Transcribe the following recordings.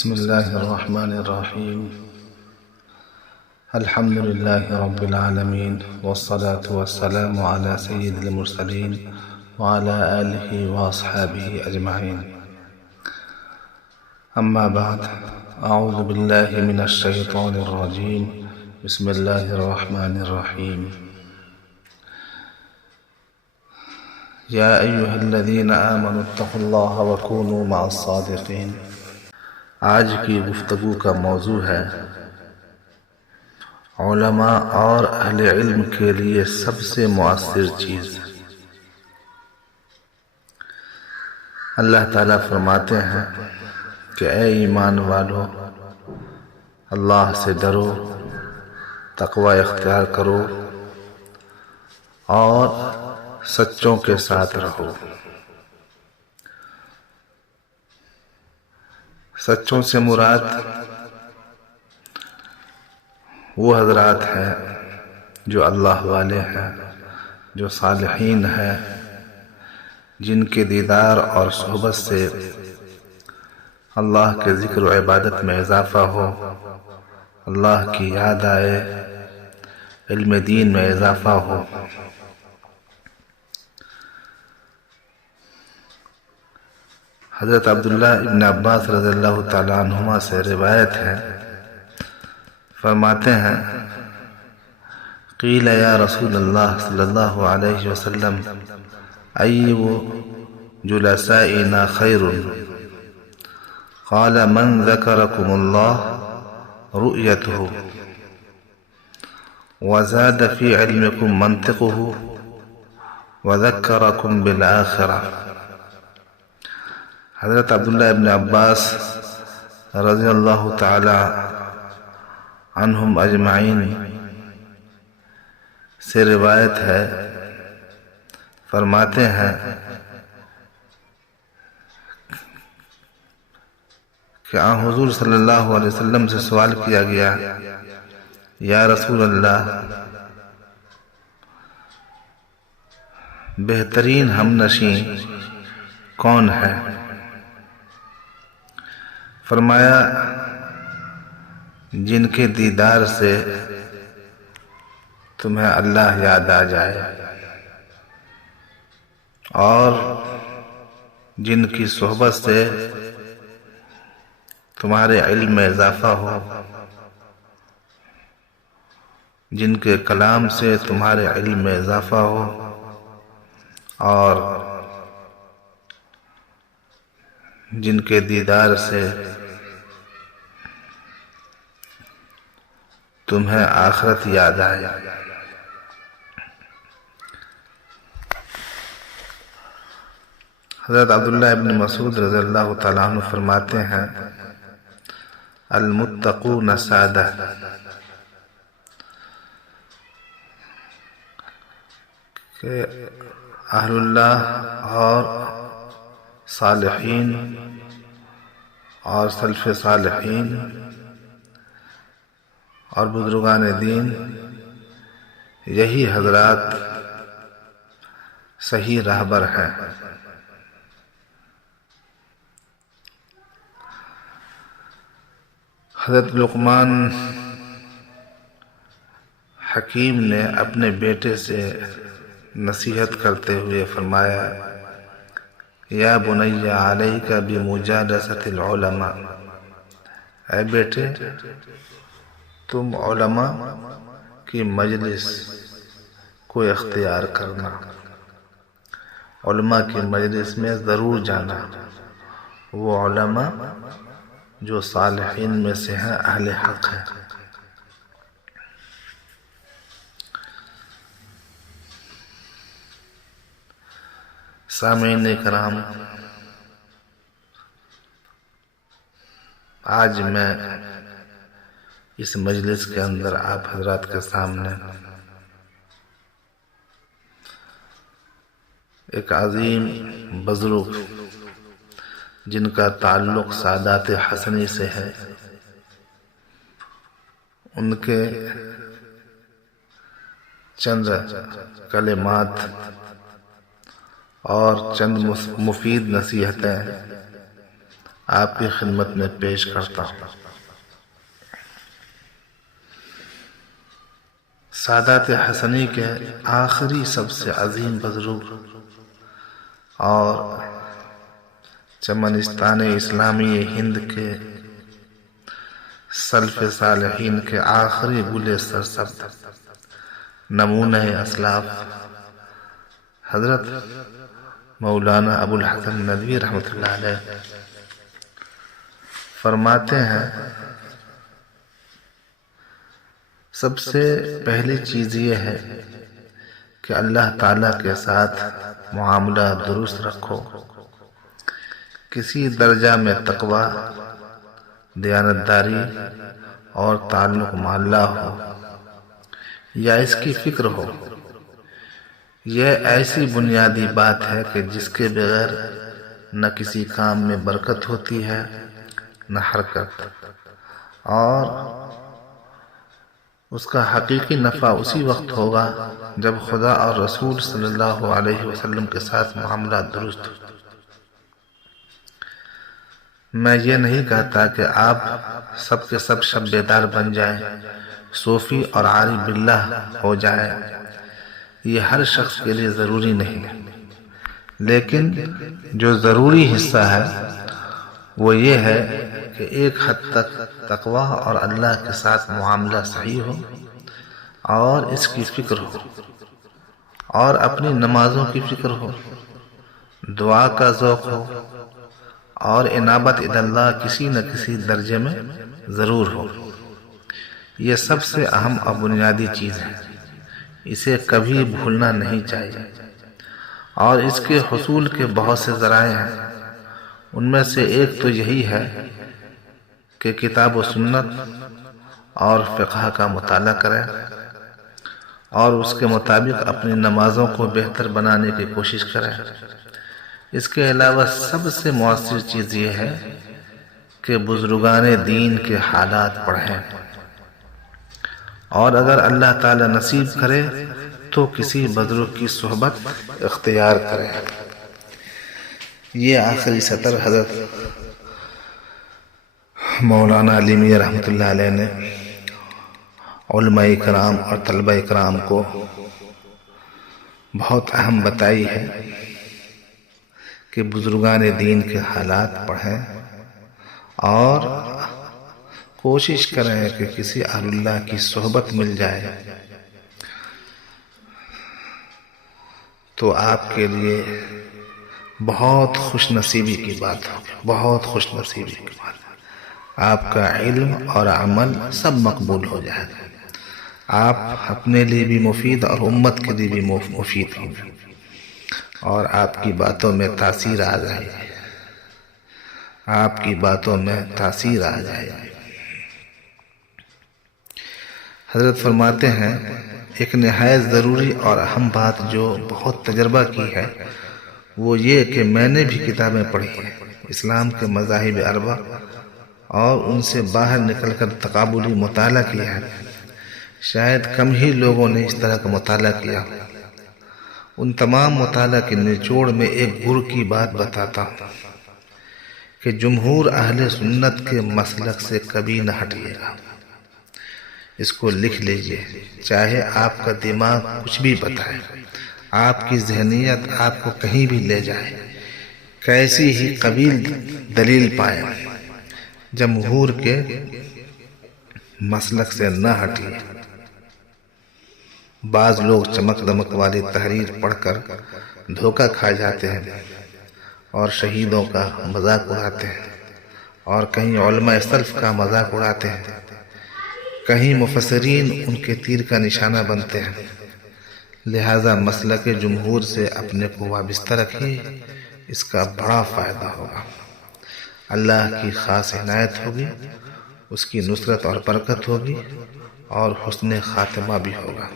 بسم الله الرحمن الرحيم. الحمد لله رب العالمين، والصلاة والسلام على سيد المرسلين وعلى آله وأصحابه أجمعين. أما بعد، أعوذ بالله من الشيطان الرجيم. بسم الله الرحمن الرحيم. يا أيها الذين آمنوا اتقوا الله وكونوا مع الصادقين. آج کی گفتگو کا موضوع ہے علماء اور اہل علم کے لیے سب سے مؤثر چیز۔ اللہ تعالیٰ فرماتے ہیں کہ اے ایمان والو، اللہ سے ڈرو، تقوی اختیار کرو اور سچوں کے ساتھ رہو۔ سچوں سے مراد وہ حضرات ہیں جو اللہ والے ہیں، جو صالحین ہیں، جن کے دیدار اور صحبت سے اللہ کے ذکر و عبادت میں اضافہ ہو، اللہ کی یاد آئے، علم دین میں اضافہ ہو۔ حضرت عبداللہ ابن عباس رضی اللہ تعالیٰ عنہما سے روایت ہے، فرماتے ہیں قیل یا رسول اللہ صلی اللہ علیہ وسلم ای جلسائنا خیر؟ قال من ذکرکم اللہ رؤیته وزاد فی علمکم منطقه وذکرکم بالآخرہ۔ حضرت عبداللہ ابن عباس رضی اللہ تعالی عنہم اجمعین سے روایت ہے، فرماتے ہیں کہ حضور صلی اللہ علیہ وسلم سے سوال کیا گیا، یا رسول اللہ، بہترین ہمنشین کون ہے؟ فرمایا جن کے دیدار سے تمہیں اللہ یاد آ جائے اور جن کی صحبت سے تمہارے علم میں اضافہ ہو، جن کے کلام سے تمہارے علم میں اضافہ ہو، اور جن کے دیدار سے تمہیں آخرت یاد آئے۔ حضرت عبداللہ ابن مسعود رضی اللہ تعالیٰ عنہ فرماتے ہیں المتقون سادہ، کہ اہل اللہ اور صالحین اور سلف صالحین اور بزرگان دین، یہی حضرات صحیح راہبر ہیں۔ حضرت لقمان حکیم نے اپنے بیٹے سے نصیحت کرتے ہوئے فرمایا، یا بنی علیک بمجالست العلماء، اے بیٹے تم علماء کی مجلس کو اختیار کرنا، علماء کی مجلس میں ضرور جانا، وہ علماء جو صالحین میں سے ہیں، اہل حق ہیں۔ سامعین کرام، آج میں اس مجلس کے اندر آپ حضرات کے سامنے ایک عظیم بزرگ جن کا تعلق سادات حسنی سے ہے، ان کے چند کلمات اور چند مفید نصیحتیں آپ کی خدمت میں پیش کرتا ہوں۔ سادات حسنی کے آخری سب سے عظیم بزرگ اور چمنستان اسلامی ہند کے سلف صالحین کے آخری بولے سرسبد نمونہ اسلاف حضرت مولانا ابو الحسن ندوی رحمۃ اللہ علیہ فرماتے ہیں، سب سے پہلی چیز یہ ہے کہ اللہ تعالیٰ کے ساتھ معاملہ درست رکھو۔ کسی درجہ میں تقوی، دیانتداری اور تعلق مع اللہ ہو یا اس کی فکر ہو، یہ ایسی بنیادی بات ہے کہ جس کے بغیر نہ کسی کام میں برکت ہوتی ہے نہ حرکت، اور اس کا حقیقی نفع اسی وقت ہوگا جب خدا اور رسول صلی اللہ علیہ وسلم کے ساتھ معاملہ درست ہو۔ میں یہ نہیں کہتا کہ آپ سب کے سب شب بیدار بن جائیں، صوفی اور عارف باللہ ہو جائیں، یہ ہر شخص کے لیے ضروری نہیں، لیکن جو ضروری حصہ ہے وہ یہ ہے کہ ایک حد تک تقوی اور اللہ کے ساتھ معاملہ صحیح ہو اور اس کی فکر ہو، اور اپنی نمازوں کی فکر ہو، دعا کا ذوق ہو، اور انابت اللہ کسی نہ کسی درجے میں ضرور ہو۔ یہ سب سے اہم اور بنیادی چیز ہے، اسے کبھی بھولنا نہیں چاہیے، اور اس کے حصول کے بہت سے ذرائع ہیں۔ ان میں سے ایک تو یہی ہے کہ کتاب و سنت اور فقہ کا مطالعہ کریں اور اس کے مطابق اپنی نمازوں کو بہتر بنانے کی کوشش کریں۔ اس کے علاوہ سب سے مؤثر چیز یہ ہے کہ بزرگان دین کے حالات پڑھیں، اور اگر اللہ تعالی نصیب کرے تو کسی بزرگ کی صحبت اختیار کریں۔ یہ آخری سطر حضرت مولانا علی میاں رحمۃ اللہ علیہ نے علماء کرام اور طلبہ کرام کو بہت اہم بتائی ہے کہ بزرگان دین کے حالات پڑھیں اور کوشش کریں کہ کسی اہل اللہ کی صحبت مل جائے تو آپ کے لیے بہت خوش نصیبی کی بات ہوگی، بہت خوش نصیبی کی بات ہے۔ آپ کا علم اور عمل سب مقبول ہو جائے گا، آپ اپنے لیے بھی مفید اور امت کے لیے بھی مفید ہوں گے، اور آپ کی باتوں میں تاثیر آ جائے گی، آپ کی باتوں میں تاثیر آ جائے گی۔ حضرت فرماتے ہیں، ایک نہایت ضروری اور اہم بات جو بہت تجربہ کی ہے وہ یہ کہ میں نے بھی کتابیں پڑھی ہیں، اسلام کے مذاہب اربع، اور ان سے باہر نکل کر تقابلی مطالعہ کیا ہے۔ شاید کم ہی لوگوں نے اس طرح کا مطالعہ کیا۔ ان تمام مطالعہ کے نچوڑ میں ایک گر کی بات بتاتا ہوں کہ جمہور اہل سنت کے مسلک سے کبھی نہ ہٹیے گا۔ اس کو لکھ لیجئے، چاہے آپ کا دماغ کچھ بھی بتائے، آپ کی ذہنیت آپ کو کہیں بھی لے جائے، کیسی ہی قبیل دلیل پائے، جمہور کے مسلک سے نہ ہٹیے۔ بعض لوگ چمک دمک والی تحریر پڑھ کر دھوکہ کھا جاتے ہیں اور شہیدوں کا مذاق اڑاتے ہیں، اور کہیں علماء سلف کا مذاق اڑاتے ہیں، کہیں مفسرین ان کے تیر کا نشانہ بنتے ہیں۔ لہذا مسلک جمہور سے اپنے کو وابستہ رکھیے، اس کا بڑا فائدہ ہوگا، اللہ کی خاص عنایت ہوگی، اس کی نصرت اور برکت ہوگی، اور حسن خاتمہ بھی ہوگا۔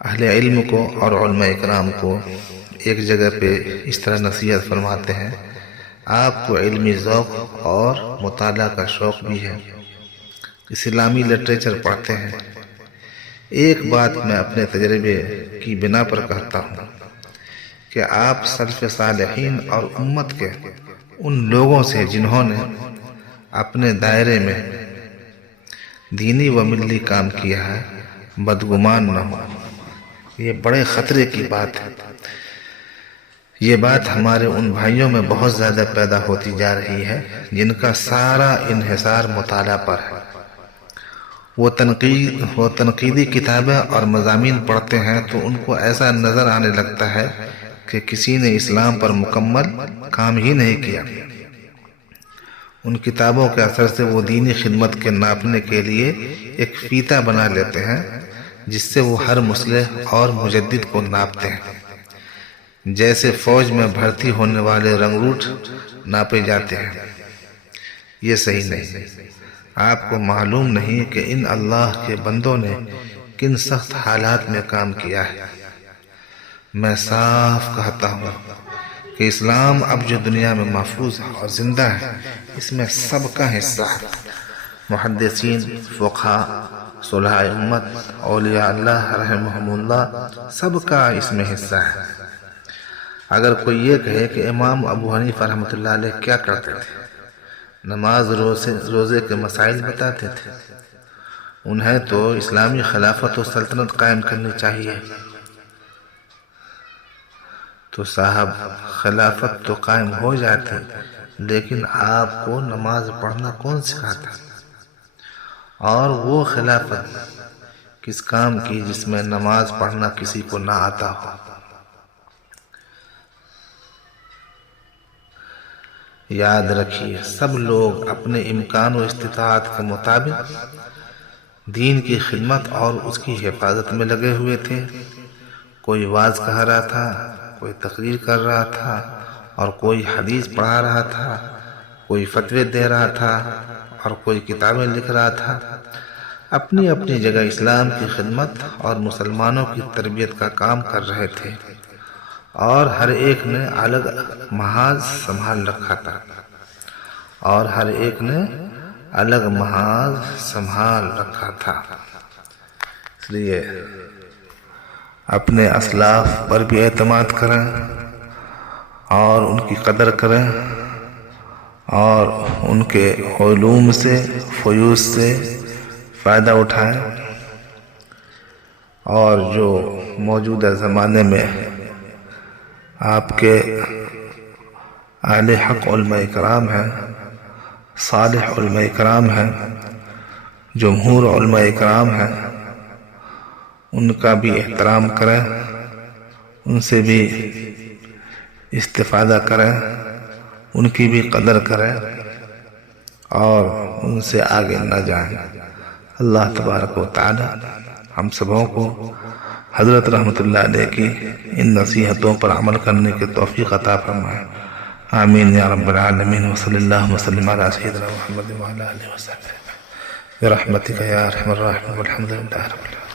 اہل علم کو اور علماء اکرام کو ایک جگہ پہ اس طرح نصیحت فرماتے ہیں، آپ کو علمی ذوق اور مطالعہ کا شوق بھی ہے، اسلامی لٹریچر پڑھتے ہیں، ایک بات میں اپنے تجربے کی بنا پر کہتا ہوں کہ آپ سلف صالحین اور امت کے ان لوگوں سے جنہوں نے اپنے دائرے میں دینی و ملی کام کیا ہے بدگمان نہ ہو۔ یہ بڑے خطرے کی بات ہے۔ یہ بات ہمارے ان بھائیوں میں بہت زیادہ پیدا ہوتی جا رہی ہے جن کا سارا انحصار مطالعہ پر ہے۔ وہ تنقیدی کتابیں اور مضامین پڑھتے ہیں تو ان کو ایسا نظر آنے لگتا ہے کہ کسی نے اسلام پر مکمل کام ہی نہیں کیا۔ ان کتابوں کے اثر سے وہ دینی خدمت کے ناپنے کے لیے ایک فیتہ بنا لیتے ہیں جس سے وہ ہر مصلح اور مجدد کو ناپتے ہیں، جیسے فوج میں بھرتی ہونے والے رنگروٹ ناپے جاتے ہیں۔ یہ صحیح نہیں۔ آپ کو معلوم نہیں کہ ان اللہ کے بندوں نے کن سخت حالات میں کام کیا ہے۔ میں صاف کہتا ہوں کہ اسلام اب جو دنیا میں محفوظ اور زندہ ہے اس میں سب کا حصہ ہے۔ محدثین، فقہاء، صلحاء امت، اولیاء اللہ رحمہم اللہ، سب کا اس میں حصہ ہے۔ اگر کوئی یہ کہے کہ امام ابو حنیفہ رحمۃ اللہ علیہ کیا کرتے تھے، نماز روزے کے مسائل بتاتے تھے، انہیں تو اسلامی خلافت و سلطنت قائم کرنی چاہیے، تو صاحب خلافت تو قائم ہو جاتی، لیکن آپ کو نماز پڑھنا کون سکھاتا؟ اور وہ خلافت کس کام کی جس میں نماز پڑھنا کسی کو نہ آتا ہو؟ یاد رکھیے، سب لوگ اپنے امکان و استطاعت کے مطابق دین کی خدمت اور اس کی حفاظت میں لگے ہوئے تھے۔ کوئی واعظ کہہ رہا تھا، کوئی تقریر کر رہا تھا، اور کوئی حدیث پڑھا رہا تھا، کوئی فتوے دے رہا تھا، اور کوئی کتابیں لکھ رہا تھا۔ اپنی اپنی جگہ اسلام کی خدمت اور مسلمانوں کی تربیت کا کام کر رہے تھے، اور ہر ایک نے الگ محاذ سنبھال رکھا تھا اس لیے اپنے اسلاف پر بھی اعتماد کریں اور ان کی قدر کریں، اور ان کے علوم سے، فیوز سے فائدہ اٹھائیں، اور جو موجودہ زمانے میں آپ کے اہل حق علماء کرام ہیں، صالح علماء کرام ہیں، جمہور علماء کرام ہیں، ان کا بھی احترام کریں، ان سے بھی استفادہ کریں، ان کی بھی قدر کریں، اور ان سے آگے نہ جائیں۔ اللہ تبارک و تعالی ہم سبوں کو حضرت رحمت اللہ علیہ کی ان نصیحتوں پر عمل کرنے کی توفیق عطا فرمائے۔ آمین یا رب العالمین، وصلی اللہ وسلم علی سیدنا محمد وعلی آلہ وصحبہ برحمتک یا ارحم الراحمین، والحمد للہ رب العالمین۔